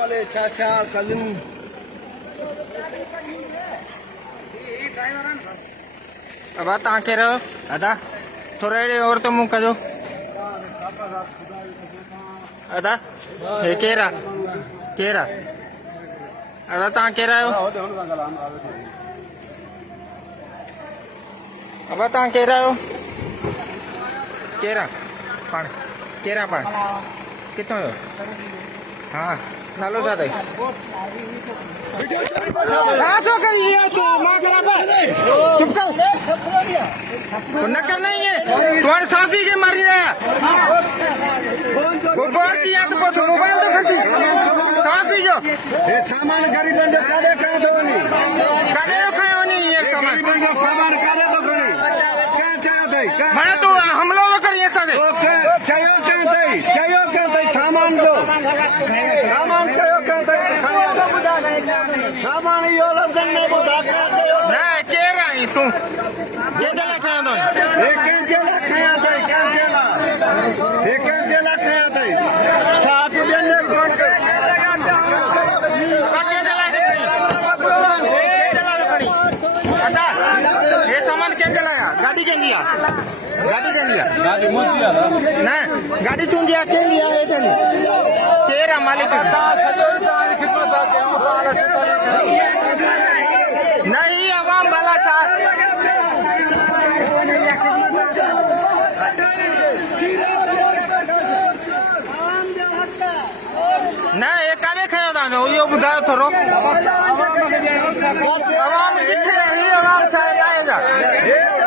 वाले चाचा कलिन अब ताके रहो अदा थोड़े और तो मुंह कजो अदा हे केरा केरा अदा ताके रहो अब ताके रहो केरा पान केरा पान कितना हो हाँ नालो दादा करिए चुप कर न करना ही है तुम्हारे साथी के मारी रहा मोबाइल तो फंसी साफी जो सामान गरीब बंदे काले खाए तो नहीं ये सामान सामान काले तो नहीं क्या चाहते मैं तो हम लोग करिए सारे चाहिए कहते सामान दो सामान कहते सामान यो लफ्ज़ ने बुधा ना कह रहा है तू ये चला खाया तो एक केला खाया था एक केला खाया था साथ में ने कौन के ये सामान क्या चलाया गाड़ी क्या लिया गाड़ी मुझिया ना गाड़ी तू लिया क्या लिया ये चली तेरा मालिक नहीं आवाम वाला चार ना ये काले खाया था यो बुधायो थोरो आवाम किथे है आवाम चाहे लाएगा